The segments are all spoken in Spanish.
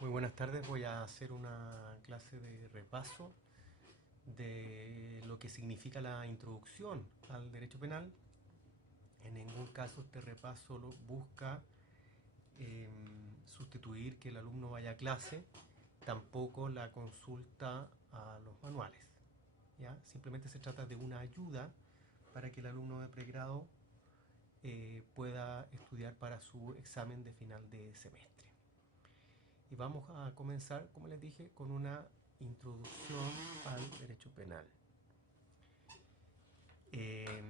Muy buenas tardes, voy a hacer una clase de repaso de lo que significa la introducción al derecho penal. En ningún caso este repaso busca sustituir que el alumno vaya a clase, tampoco la consulta a los manuales. ¿Ya? Simplemente se trata de una ayuda para que el alumno de pregrado pueda estudiar para su examen de final de semestre. Y vamos a comenzar, como les dije, con una introducción al derecho penal. Eh,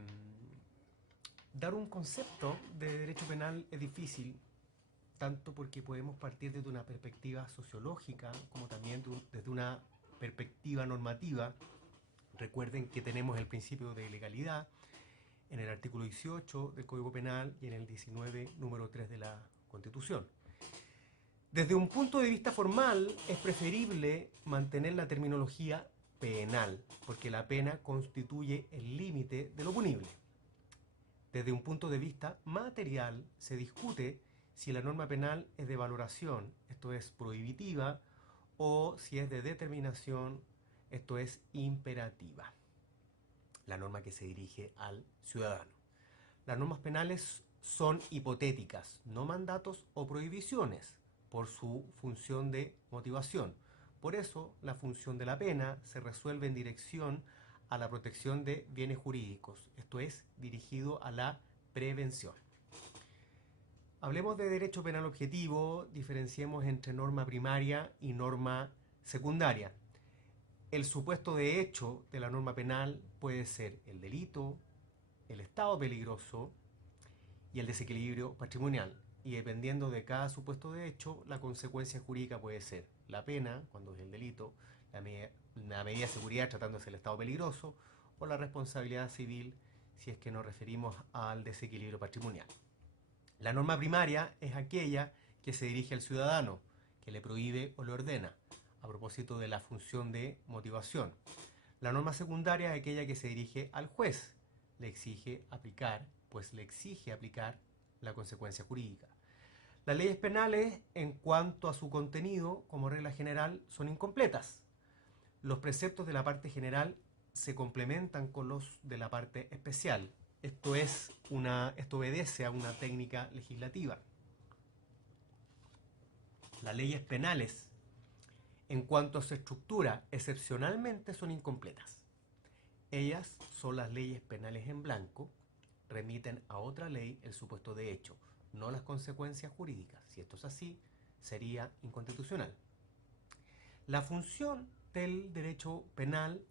Dar un concepto de derecho penal es difícil, tanto porque podemos partir desde una perspectiva sociológica, como también desde una perspectiva normativa. Recuerden que tenemos el principio de legalidad en el artículo 18 del Código Penal y en el 19, número 3 de la Constitución. Desde un punto de vista formal, es preferible mantener la terminología penal, porque la pena constituye el límite de lo punible. Desde un punto de vista material, se discute si la norma penal es de valoración, esto es prohibitiva, o si es de determinación, esto es imperativa. La norma que se dirige al ciudadano. Las normas penales son hipotéticas, no mandatos o prohibiciones, por su función de motivación. Por eso, la función de la pena se resuelve en dirección a la protección de bienes jurídicos, esto es, dirigido a la prevención. Hablemos de derecho penal objetivo, diferenciemos entre norma primaria y norma secundaria. El supuesto de hecho de la norma penal puede ser el delito, el estado peligroso y el desequilibrio patrimonial. Y dependiendo de cada supuesto de hecho, la consecuencia jurídica puede ser la pena, cuando es el delito, la medida de seguridad tratándose del estado peligroso, o la responsabilidad civil si es que nos referimos al desequilibrio patrimonial. La norma primaria es aquella que se dirige al ciudadano, que le prohíbe o le ordena, a propósito de la función de motivación. La norma secundaria es aquella que se dirige al juez, le exige aplicar, pues le exige aplicar la consecuencia jurídica. Las leyes penales, en cuanto a su contenido, como regla general, son incompletas. Los preceptos de la parte general se complementan con los de la parte especial. Esto obedece a una técnica legislativa. Las leyes penales, en cuanto a su estructura, excepcionalmente son incompletas. Ellas son las leyes penales en blanco, remiten a otra ley el supuesto de hecho, no las consecuencias jurídicas. Si esto es así, sería inconstitucional. La función del derecho penal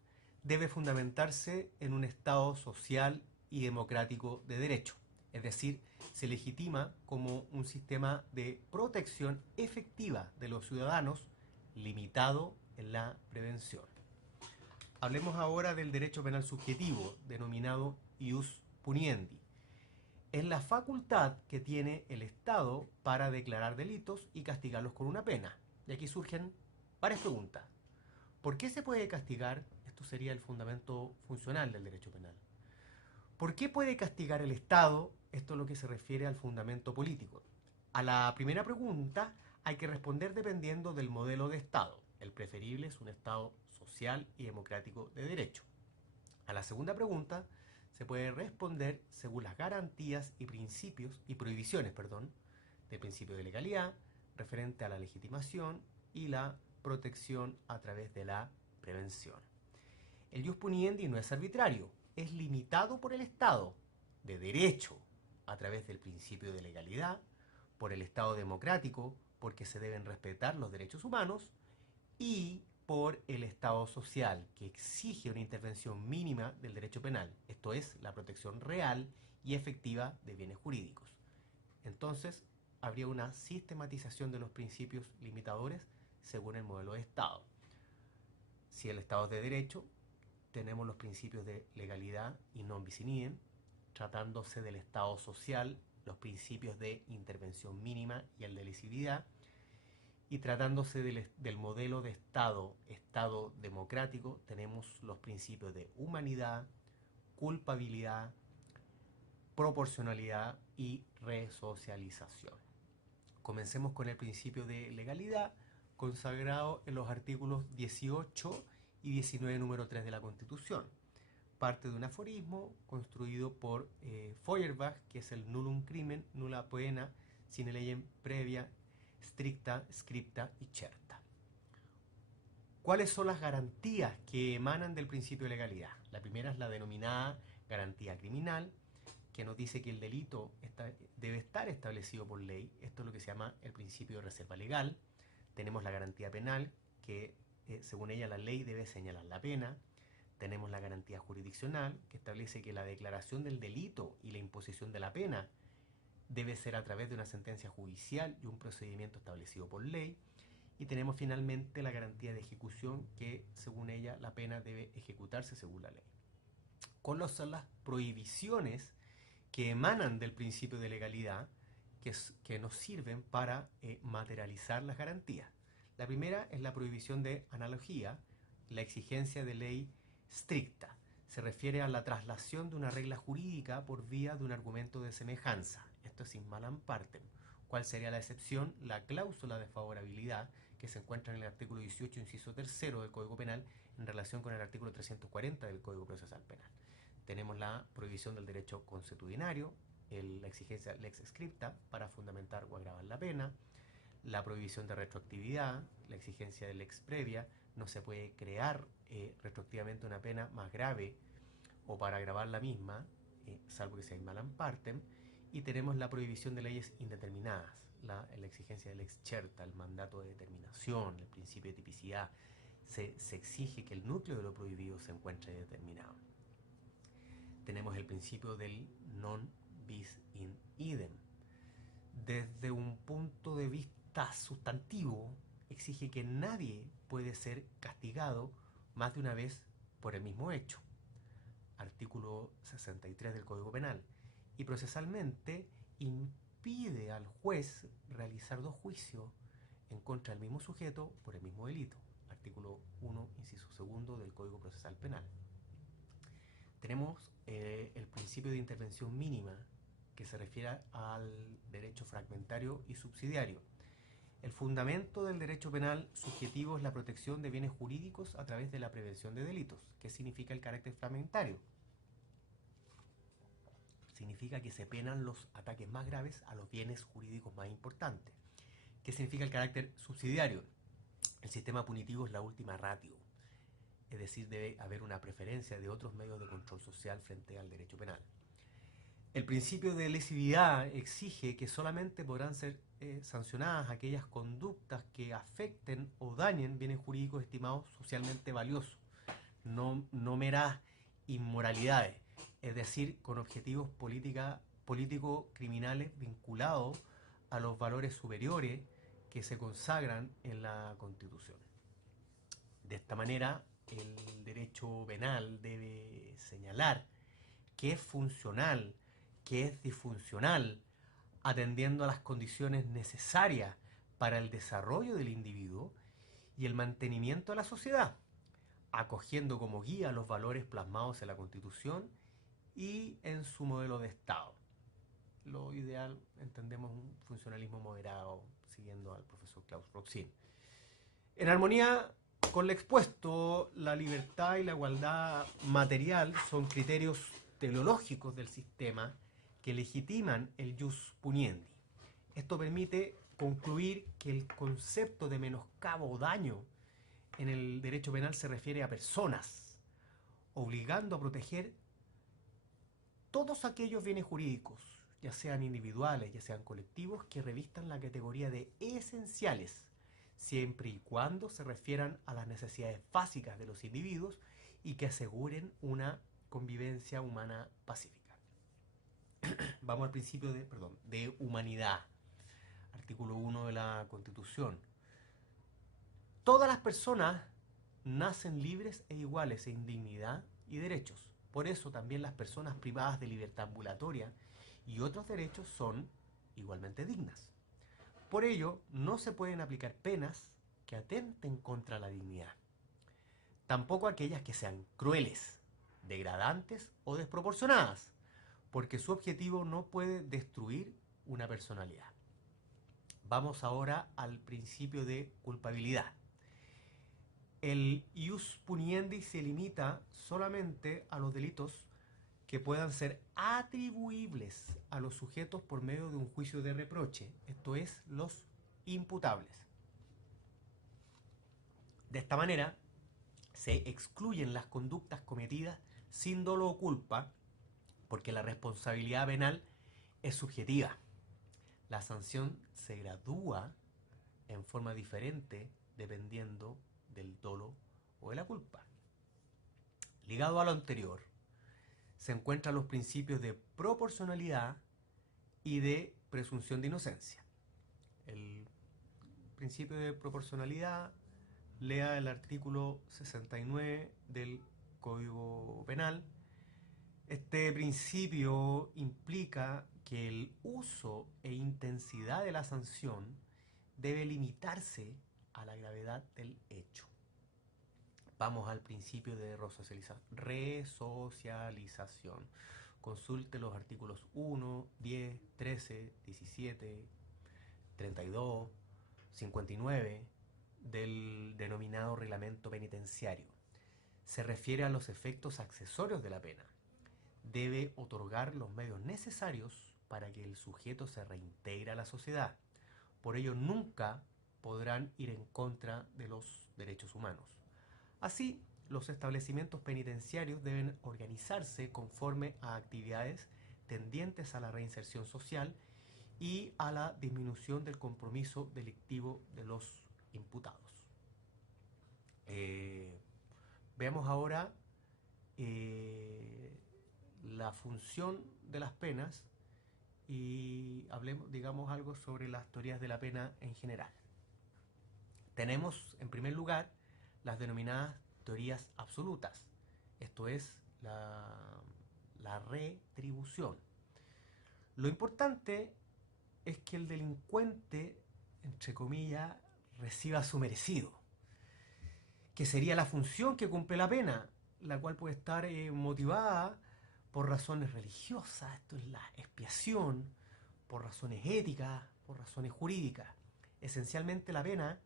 debe fundamentarse en un Estado social y democrático de derecho. Es decir, se legitima como un sistema de protección efectiva de los ciudadanos limitado en la prevención. Hablemos ahora del derecho penal subjetivo, denominado ius puniendi. Es la facultad que tiene el Estado para declarar delitos y castigarlos con una pena. Y aquí surgen varias preguntas. ¿Por qué se puede castigar? Esto sería el fundamento funcional del derecho penal. ¿Por qué puede castigar el Estado? Esto es lo que se refiere al fundamento político. A la primera pregunta hay que responder dependiendo del modelo de Estado. El preferible es un Estado social y democrático de derecho. A la segunda pregunta se puede responder según las garantías y principios y prohibiciones, del principio de legalidad referente a la legitimación y la protección a través de la prevención. El ius puniendi no es arbitrario, es limitado por el Estado de derecho a través del principio de legalidad, por el Estado democrático, porque se deben respetar los derechos humanos, y por el Estado social, que exige una intervención mínima del derecho penal, esto es, la protección real y efectiva de bienes jurídicos. Entonces, habría una sistematización de los principios limitadores según el modelo de Estado. Si el Estado es de derecho, tenemos los principios de legalidad y non bis in idem. Tratándose del Estado social, los principios de intervención mínima y el de lesividad. Y tratándose del modelo de Estado democrático, tenemos los principios de humanidad, culpabilidad, proporcionalidad y resocialización. Comencemos con el principio de legalidad, consagrado en los artículos 18 y 19, número 3 de la Constitución. Parte de un aforismo construido por Feuerbach, que es el nullum crimen, nulla pena, sine leyem previa, stricta, scripta y certa. ¿Cuáles son las garantías que emanan del principio de legalidad? La primera es la denominada garantía criminal, que nos dice que el delito debe estar establecido por ley. Esto es lo que se llama el principio de reserva legal. Tenemos la garantía penal, que según ella la ley debe señalar la pena. Tenemos la garantía jurisdiccional, que establece que la declaración del delito y la imposición de la pena debe ser a través de una sentencia judicial y un procedimiento establecido por ley. Y tenemos finalmente la garantía de ejecución, que según ella la pena debe ejecutarse según la ley. ¿Cuáles son las prohibiciones que emanan del principio de legalidad que nos sirven para materializar las garantías? La primera es la prohibición de analogía, la exigencia de ley stricta. Se refiere a la traslación de una regla jurídica por vía de un argumento de semejanza. Esto es in malam partem. ¿Cuál sería la excepción? La cláusula de favorabilidad, que se encuentra en el artículo 18, inciso 3 del Código Penal, en relación con el artículo 340 del Código Procesal Penal. Tenemos la prohibición del derecho consuetudinario, la exigencia lex scripta para fundamentar o agravar la pena, la prohibición de retroactividad, la exigencia de lex previa. No se puede crear retroactivamente una pena más grave o para agravar la misma, salvo que sea in malam partem. Y tenemos la prohibición de leyes indeterminadas, la exigencia del lex certa, el mandato de determinación, el principio de tipicidad. Se exige que el núcleo de lo prohibido se encuentre determinado. Tenemos el principio del non bis in idem. Desde un punto de vista sustantivo, exige que nadie puede ser castigado más de una vez por el mismo hecho. Artículo 63 del Código Penal. Y procesalmente impide al juez realizar dos juicios en contra del mismo sujeto por el mismo delito. Artículo 1, inciso 2 del Código Procesal Penal. Tenemos el principio de intervención mínima, que se refiere al derecho fragmentario y subsidiario. El fundamento del derecho penal subjetivo es la protección de bienes jurídicos a través de la prevención de delitos. ¿Qué significa el carácter fragmentario? Significa que se penan los ataques más graves a los bienes jurídicos más importantes. ¿Qué significa el carácter subsidiario? El sistema punitivo es la última ratio, es decir, debe haber una preferencia de otros medios de control social frente al derecho penal. El principio de lesividad exige que solamente podrán ser sancionadas aquellas conductas que afecten o dañen bienes jurídicos estimados socialmente valiosos, no meras inmoralidades, es decir, con objetivos político-criminales vinculados a los valores superiores que se consagran en la Constitución. De esta manera, el derecho penal debe señalar qué es funcional, qué es disfuncional, atendiendo a las condiciones necesarias para el desarrollo del individuo y el mantenimiento de la sociedad, acogiendo como guía los valores plasmados en la Constitución y en su modelo de Estado. Lo ideal, entendemos, un funcionalismo moderado, siguiendo al profesor Klaus Roxin. En armonía con lo expuesto, la libertad y la igualdad material son criterios teleológicos del sistema que legitiman el jus puniendi. Esto permite concluir que el concepto de menoscabo o daño en el derecho penal se refiere a personas, obligando a proteger todos aquellos bienes jurídicos, ya sean individuales, ya sean colectivos, que revistan la categoría de esenciales, siempre y cuando se refieran a las necesidades básicas de los individuos y que aseguren una convivencia humana pacífica. Vamos al principio de humanidad. Artículo 1 de la Constitución. Todas las personas nacen libres e iguales en dignidad y derechos. Por eso también las personas privadas de libertad ambulatoria y otros derechos son igualmente dignas. Por ello, no se pueden aplicar penas que atenten contra la dignidad. Tampoco aquellas que sean crueles, degradantes o desproporcionadas, porque su objetivo no puede destruir una personalidad. Vamos ahora al principio de culpabilidad. El ius puniendi se limita solamente a los delitos que puedan ser atribuibles a los sujetos por medio de un juicio de reproche, esto es, los imputables. De esta manera, se excluyen las conductas cometidas sin dolo o culpa, porque la responsabilidad penal es subjetiva. La sanción se gradúa en forma diferente dependiendo del dolo o de la culpa. Ligado a lo anterior, se encuentran los principios de proporcionalidad y de presunción de inocencia. El principio de proporcionalidad, lea el artículo 69 del Código Penal. Este principio implica que el uso e intensidad de la sanción debe limitarse a la gravedad del hecho. Vamos al principio de resocialización. Consulte los artículos 1, 10, 13, 17, 32, 59 del denominado reglamento penitenciario. Se refiere a los efectos accesorios de la pena. Debe otorgar los medios necesarios para que el sujeto se reintegre a la sociedad. Por ello, nunca podrán ir en contra de los derechos humanos. Así, los establecimientos penitenciarios deben organizarse conforme a actividades tendientes a la reinserción social y a la disminución del compromiso delictivo de los imputados. Veamos ahora la función de las penas y hablemos, digamos, algo sobre las teorías de la pena en general. Tenemos, en primer lugar, las denominadas teorías absolutas, esto es, la retribución. Lo importante es que el delincuente, entre comillas, reciba su merecido, que sería la función que cumple la pena, la cual puede estar motivada por razones religiosas, esto es la expiación, por razones éticas, por razones jurídicas. Esencialmente la pena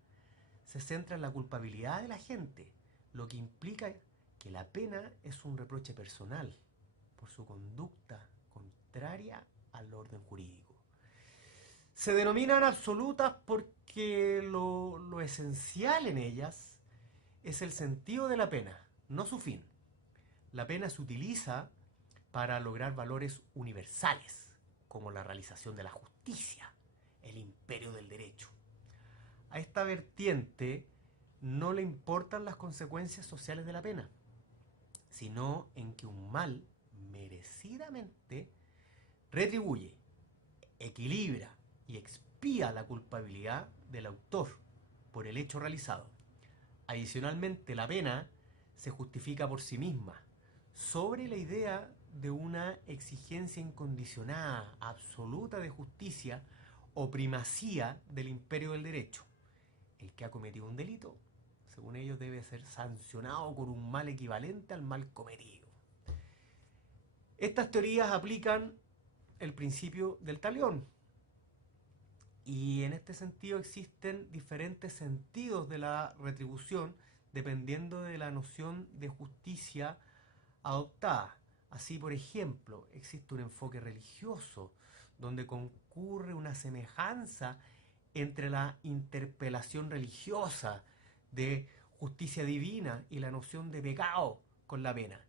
se centra en la culpabilidad de la gente, lo que implica que la pena es un reproche personal por su conducta contraria al orden jurídico. Se denominan absolutas porque lo esencial en ellas es el sentido de la pena, no su fin. La pena se utiliza para lograr valores universales, como la realización de la justicia, el imperio del derecho. A esta vertiente no le importan las consecuencias sociales de la pena, sino en que un mal merecidamente retribuye, equilibra y expía la culpabilidad del autor por el hecho realizado. Adicionalmente, la pena se justifica por sí misma sobre la idea de una exigencia incondicionada, absoluta de justicia o primacía del imperio del derecho. El que ha cometido un delito, según ellos, debe ser sancionado con un mal equivalente al mal cometido. Estas teorías aplican el principio del talión. Y en este sentido existen diferentes sentidos de la retribución dependiendo de la noción de justicia adoptada. Así, por ejemplo, existe un enfoque religioso donde concurre una semejanza entre la interpelación religiosa de justicia divina y la noción de pecado con la pena.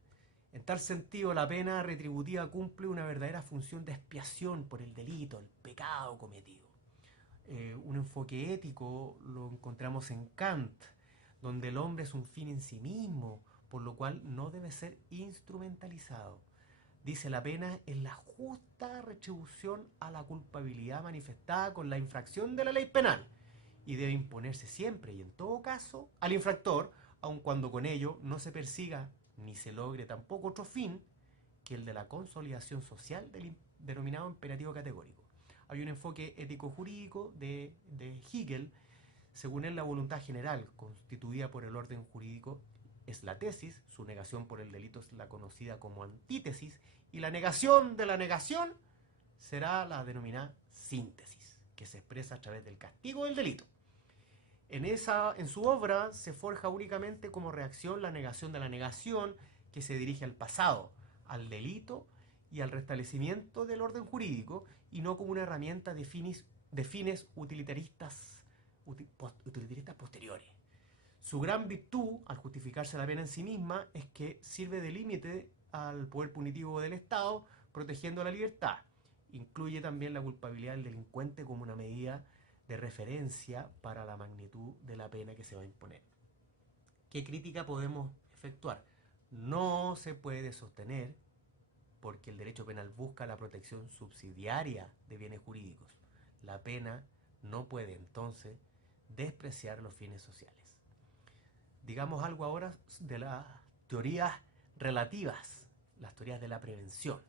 En tal sentido, la pena retributiva cumple una verdadera función de expiación por el delito, el pecado cometido. Un enfoque ético lo encontramos en Kant, donde el hombre es un fin en sí mismo, por lo cual no debe ser instrumentalizado. Dice, la pena es la justa retribución a la culpabilidad manifestada con la infracción de la ley penal y debe imponerse siempre y en todo caso al infractor, aun cuando con ello no se persiga ni se logre tampoco otro fin que el de la consolidación social del denominado imperativo categórico. Hay un enfoque ético-jurídico de Hegel. Según él, la voluntad general, constituida por el orden jurídico, es la tesis, su negación por el delito es la conocida como antítesis, y la negación de la negación será la denominada síntesis. que se expresa a través del castigo del delito. En su obra se forja únicamente como reacción la negación de la negación, que se dirige al pasado, al delito y al restablecimiento del orden jurídico, y no como una herramienta de fines utilitaristas posteriores. Su gran virtud, al justificarse la pena en sí misma, es que sirve de límite al poder punitivo del Estado, protegiendo la libertad. Incluye también la culpabilidad del delincuente como una medida de referencia para la magnitud de la pena que se va a imponer. ¿Qué crítica podemos efectuar? No se puede sostener, porque el derecho penal busca la protección subsidiaria de bienes jurídicos. La pena no puede entonces despreciar los fines sociales. Digamos algo ahora de las teorías relativas, las teorías de la prevención.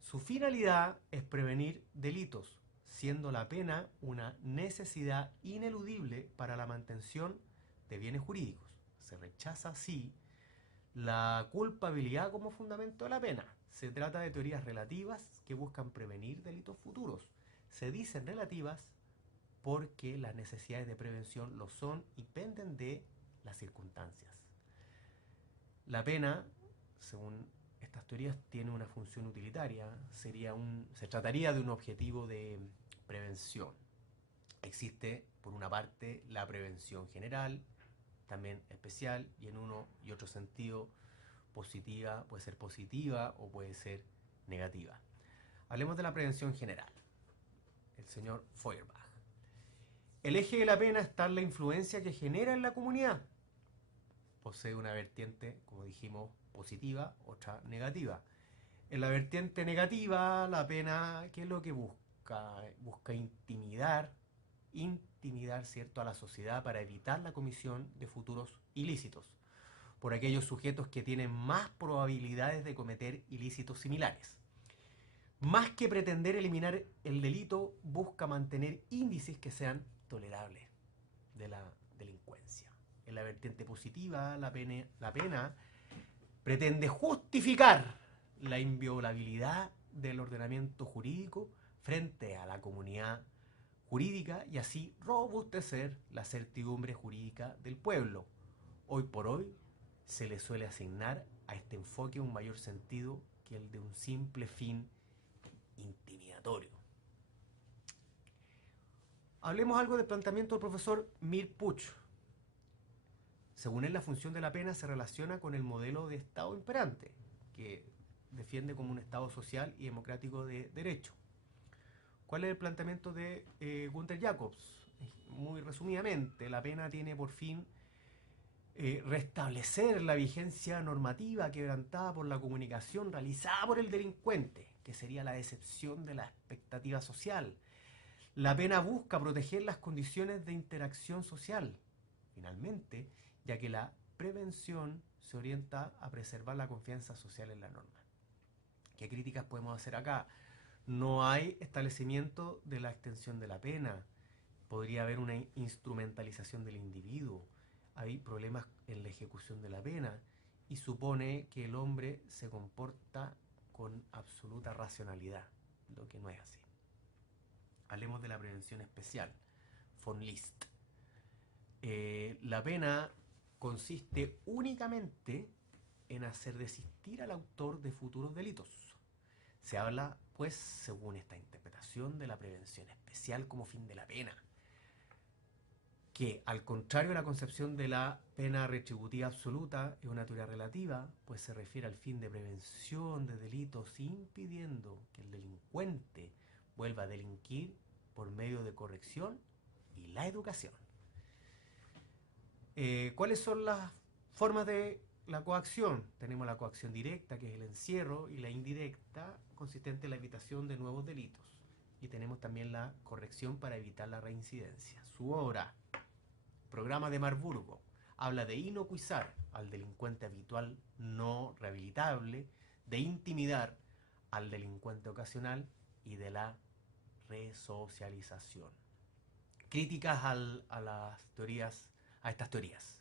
Su finalidad es prevenir delitos, siendo la pena una necesidad ineludible para la mantención de bienes jurídicos. Se rechaza así la culpabilidad como fundamento de la pena. Se trata de teorías relativas que buscan prevenir delitos futuros. Se dicen relativas porque las necesidades de prevención lo son y penden de las circunstancias. La pena, según estas teorías, tiene una función utilitaria, se trataría de un objetivo de prevención. Existe, por una parte, la prevención general, también especial, y en uno y otro sentido positiva, puede ser positiva o puede ser negativa. Hablemos de la prevención general. El señor Feuerbach. El eje de la pena está en la influencia que genera en la comunidad. Posee una vertiente, como dijimos, positiva, otra negativa. En la vertiente negativa, la pena, ¿qué es lo que busca? Busca intimidar, ¿cierto?, a la sociedad para evitar la comisión de futuros ilícitos por aquellos sujetos que tienen más probabilidades de cometer ilícitos similares. Más que pretender eliminar el delito, busca mantener índices que sean tolerables de la delincuencia. En la vertiente positiva, la pena pretende justificar la inviolabilidad del ordenamiento jurídico frente a la comunidad jurídica y así robustecer la certidumbre jurídica del pueblo. Hoy por hoy se le suele asignar a este enfoque un mayor sentido que el de un simple fin intimidatorio. Hablemos algo del planteamiento del profesor Mir Puch. Según él, la función de la pena se relaciona con el modelo de Estado imperante, que defiende como un Estado social y democrático de derecho. ¿Cuál es el planteamiento de Gunther Jacobs? Muy resumidamente, la pena tiene por fin restablecer la vigencia normativa quebrantada por la comunicación realizada por el delincuente, que sería la decepción de la expectativa social. La pena busca proteger las condiciones de interacción social, finalmente, ya que la prevención se orienta a preservar la confianza social en la norma. ¿Qué críticas podemos hacer acá? No hay establecimiento de la extensión de la pena. Podría haber una instrumentalización del individuo. Hay problemas en la ejecución de la pena y supone que el hombre se comporta con absoluta racionalidad, lo que no es así. Hablemos de la prevención especial, von List. La pena consiste únicamente en hacer desistir al autor de futuros delitos. Se habla, pues, según esta interpretación, de la prevención especial como fin de la pena, que, al contrario de la concepción de la pena retributiva absoluta, es una teoría relativa, pues se refiere al fin de prevención de delitos, impidiendo que el delincuente vuelva a delinquir por medio de corrección y la educación. ¿Cuáles son las formas de la coacción? Tenemos la coacción directa, que es el encierro, y la indirecta, consistente en la evitación de nuevos delitos. Y tenemos también la corrección para evitar la reincidencia. Su obra, Programa de Marburgo, habla de inocuizar al delincuente habitual no rehabilitable, de intimidar al delincuente ocasional y de la resocialización. Críticas a estas teorías.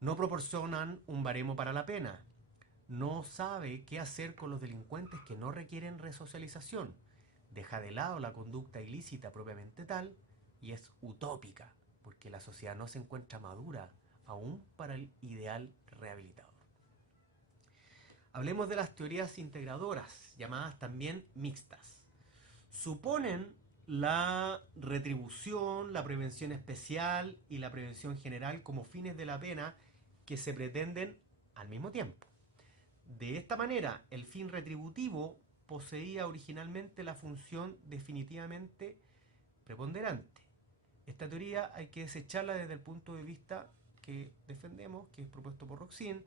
No proporcionan un baremo para la pena. No sabe qué hacer con los delincuentes que no requieren resocialización. deja de lado la conducta ilícita propiamente tal y es utópica, porque la sociedad no se encuentra madura aún para el ideal rehabilitador. Hablemos de las teorías integradoras, llamadas también mixtas. Suponen la retribución, la prevención especial y la prevención general como fines de la pena que se pretenden al mismo tiempo. De esta manera, el fin retributivo poseía originalmente la función definitivamente preponderante. Esta teoría hay que desecharla desde el punto de vista que defendemos, que es propuesto por Roxin,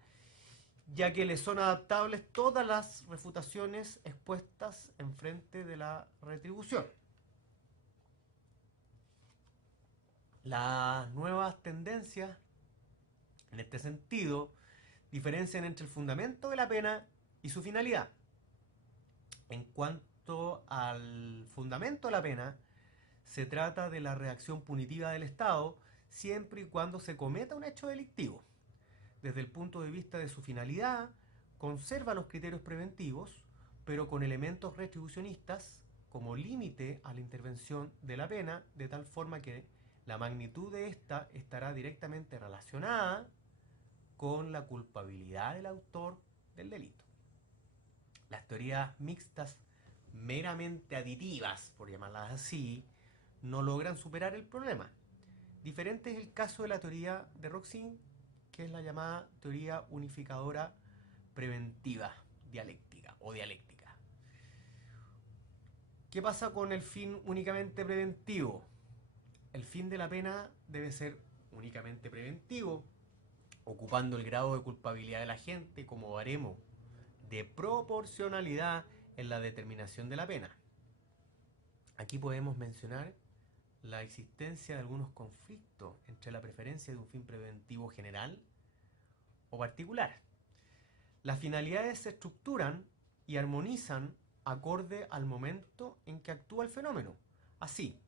ya que le son adaptables todas las refutaciones expuestas en frente de la retribución. Las nuevas tendencias, en este sentido, diferencian entre el fundamento de la pena y su finalidad. En cuanto al fundamento de la pena, se trata de la reacción punitiva del Estado siempre y cuando se cometa un hecho delictivo. Desde el punto de vista de su finalidad, conserva los criterios preventivos, pero con elementos retribucionistas como límite a la intervención de la pena, de tal forma que la magnitud de esta estará directamente relacionada con la culpabilidad del autor del delito. Las teorías mixtas meramente aditivas, por llamarlas así, no logran superar el problema. Diferente es el caso de la teoría de Roxin, que es la llamada teoría unificadora preventiva dialéctica o dialéctica. ¿Qué pasa con el fin únicamente preventivo? El fin de la pena debe ser únicamente preventivo, ocupando el grado de culpabilidad de la gente como baremo de proporcionalidad en la determinación de la pena. Aquí podemos mencionar la existencia de algunos conflictos entre la preferencia de un fin preventivo general o particular. Las finalidades se estructuran y armonizan acorde al momento en que actúa el fenómeno. Así,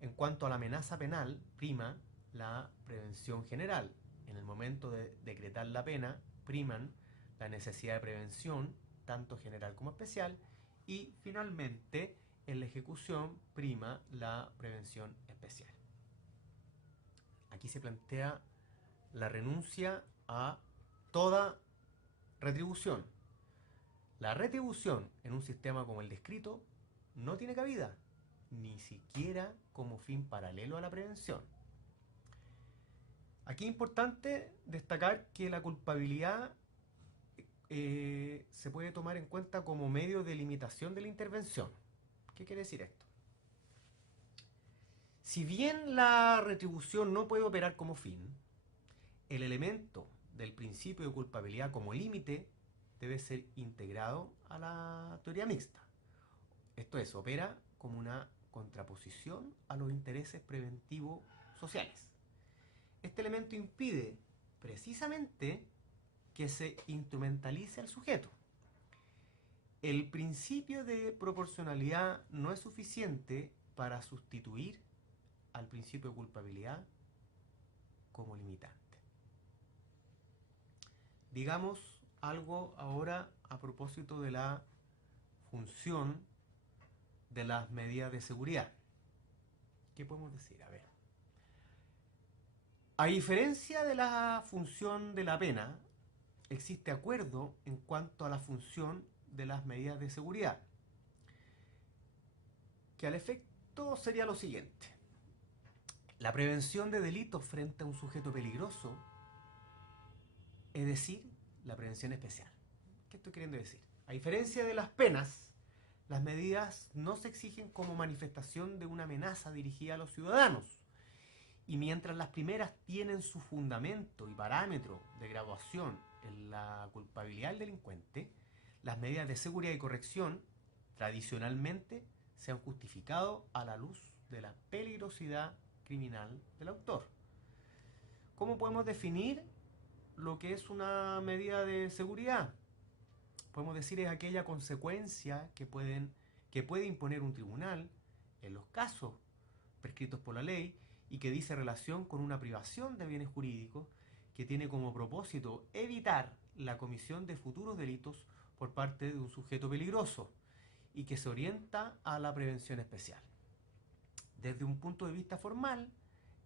en cuanto a la amenaza penal, prima la prevención general. En el momento de decretar la pena, priman la necesidad de prevención, tanto general como especial, y finalmente, en la ejecución, prima la prevención especial. Aquí se plantea la renuncia a toda retribución. La retribución en un sistema como el descrito no tiene cabida, ni siquiera como fin paralelo a la prevención. Aquí es importante destacar que la culpabilidad se puede tomar en cuenta como medio de limitación de la intervención. ¿Qué quiere decir esto? Si bien la retribución no puede operar como fin, el elemento del principio de culpabilidad como límite debe ser integrado a la teoría mixta. Esto es, opera como una contraposición a los intereses preventivos sociales. Este elemento impide precisamente que se instrumentalice al sujeto. El principio de proporcionalidad no es suficiente para sustituir al principio de culpabilidad como limitante. Digamos algo ahora a propósito de la función de las medidas de seguridad. ¿Qué podemos decir? A ver. A diferencia de la función de la pena, existe acuerdo en cuanto a la función de las medidas de seguridad, que al efecto sería lo siguiente. La prevención de delitos frente a un sujeto peligroso, es decir, la prevención especial. ¿Qué estoy queriendo decir? A diferencia de las penas, las medidas no se exigen como manifestación de una amenaza dirigida a los ciudadanos. Y mientras las primeras tienen su fundamento y parámetro de graduación en la culpabilidad del delincuente, las medidas de seguridad y corrección tradicionalmente se han justificado a la luz de la peligrosidad criminal del autor. ¿Cómo podemos definir lo que es una medida de seguridad? Podemos decir es aquella consecuencia que puede imponer un tribunal en los casos prescritos por la ley y que dice relación con una privación de bienes jurídicos que tiene como propósito evitar la comisión de futuros delitos por parte de un sujeto peligroso y que se orienta a la prevención especial. Desde un punto de vista formal,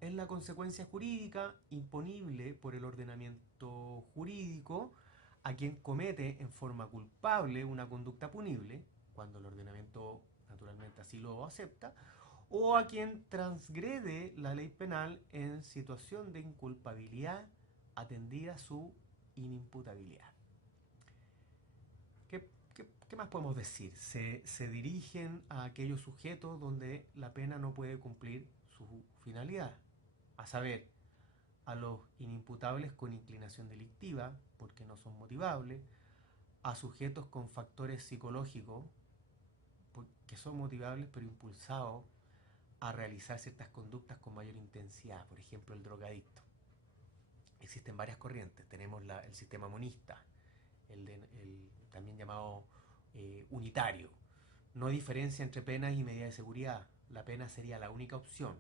es la consecuencia jurídica imponible por el ordenamiento jurídico a quien comete en forma culpable una conducta punible, cuando el ordenamiento naturalmente así lo acepta, o a quien transgrede la ley penal en situación de inculpabilidad atendida su inimputabilidad. ¿Qué más podemos decir? Se dirigen a aquellos sujetos donde la pena no puede cumplir su finalidad, a saber, a los inimputables con inclinación delictiva, porque no son motivables, a sujetos con factores psicológicos, que son motivables pero impulsados a realizar ciertas conductas con mayor intensidad, por ejemplo el drogadicto. Existen varias corrientes, tenemos el sistema monista, el también llamado unitario. No diferencia entre penas y medidas de seguridad, la pena sería la única opción.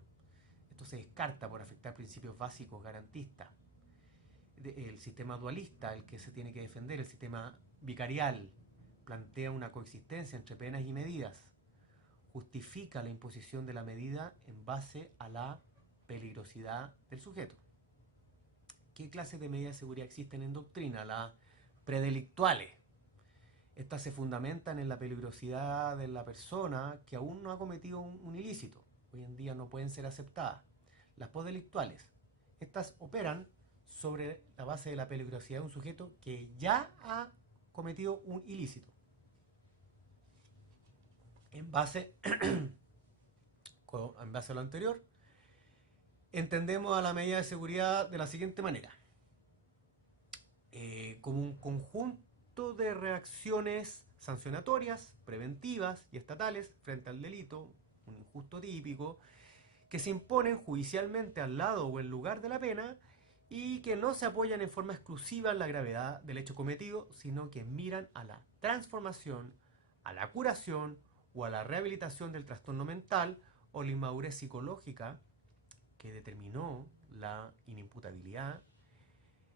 Esto se descarta por afectar principios básicos garantistas. El sistema dualista, el que se tiene que defender, el sistema vicarial, plantea una coexistencia entre penas y medidas, justifica la imposición de la medida en base a la peligrosidad del sujeto. ¿Qué clases de medidas de seguridad existen en doctrina? Las predelictuales. Estas se fundamentan en la peligrosidad de la persona que aún no ha cometido un ilícito. Hoy en día no pueden ser aceptadas. Las postdelictuales. Estas operan sobre la base de la peligrosidad de un sujeto que ya ha cometido un ilícito. En base a lo anterior, entendemos a la medida de seguridad de la siguiente manera. Como un conjunto de reacciones sancionatorias, preventivas y estatales frente al delito, un injusto típico, que se imponen judicialmente al lado o en lugar de la pena y que no se apoyan en forma exclusiva en la gravedad del hecho cometido, sino que miran a la transformación, a la curación o a la rehabilitación del trastorno mental o la inmadurez psicológica que determinó la inimputabilidad,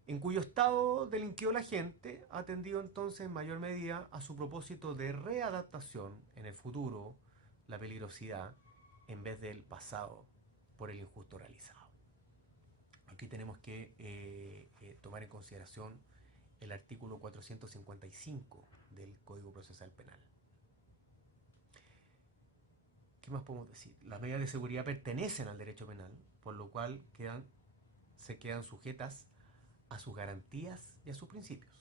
en cuyo estado delinquió la gente, atendido entonces en mayor medida a su propósito de readaptación en el futuro, la peligrosidad, en vez del pasado por el injusto realizado. Aquí tenemos que tomar en consideración el artículo 455 del Código Procesal Penal. ¿Qué más podemos decir? Las medidas de seguridad pertenecen al derecho penal, por lo cual se quedan sujetas a sus garantías y a sus principios.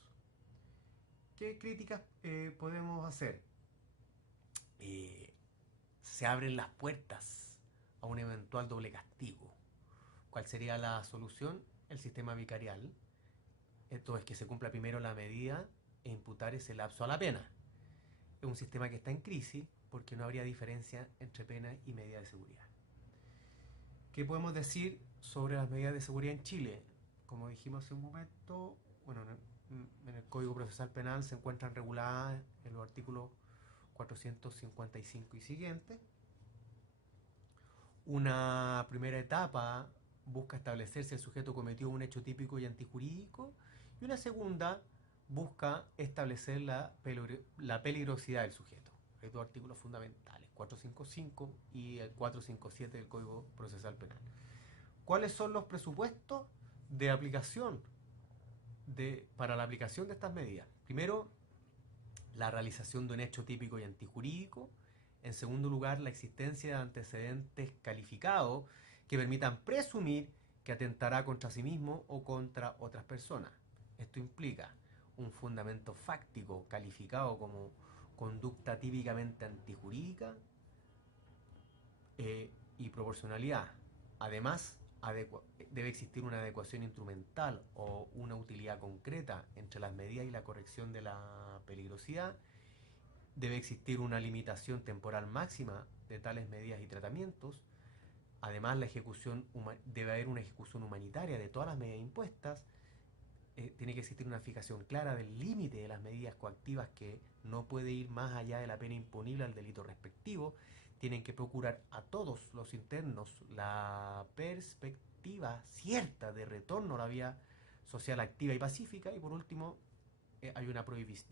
¿Qué críticas podemos hacer? Se abren las puertas a un eventual doble castigo. ¿Cuál sería la solución? El sistema vicarial. Esto es que se cumpla primero la medida e imputar ese lapso a la pena. Es un sistema que está en crisis porque no habría diferencia entre pena y medida de seguridad. ¿Qué podemos decir sobre las medidas de seguridad en Chile? Como dijimos hace un momento, bueno, en el Código Procesal Penal se encuentran reguladas en los artículos 455 y siguientes. Una primera etapa busca establecer si el sujeto cometió un hecho típico y antijurídico, y una segunda busca establecer la peligrosidad del sujeto. Hay dos artículos fundamentales, 455 y el 457 del Código Procesal Penal. ¿Cuáles son los presupuestos de aplicación para la aplicación de estas medidas? Primero, la realización de un hecho típico y antijurídico. En segundo lugar, la existencia de antecedentes calificados que permitan presumir que atentará contra sí mismo o contra otras personas. Esto implica un fundamento fáctico calificado como conducta típicamente antijurídica y proporcionalidad. Además, debe existir una adecuación instrumental o una utilidad concreta entre las medidas y la corrección de la peligrosidad. Debe existir una limitación temporal máxima de tales medidas y tratamientos. Además, debe haber una ejecución humanitaria de todas las medidas impuestas. Tiene que existir una fijación clara del límite de las medidas coactivas que no puede ir más allá de la pena imponible al delito respectivo. Tienen que procurar a todos los internos la perspectiva cierta de retorno a la vía social activa y pacífica. Y por último, debe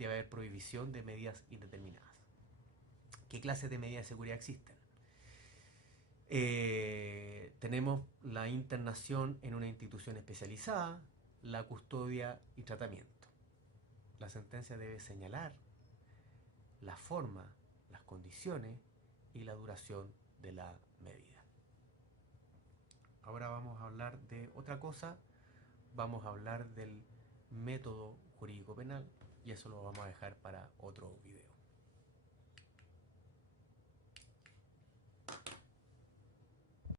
haber prohibición de medidas indeterminadas. ¿Qué clases de medidas de seguridad existen? Tenemos la internación en una institución especializada, la custodia y tratamiento. La sentencia debe señalar la forma, las condiciones y la duración de la medida. Ahora vamos a hablar de otra cosa, vamos a hablar del método jurídico penal y eso lo vamos a dejar para otro video.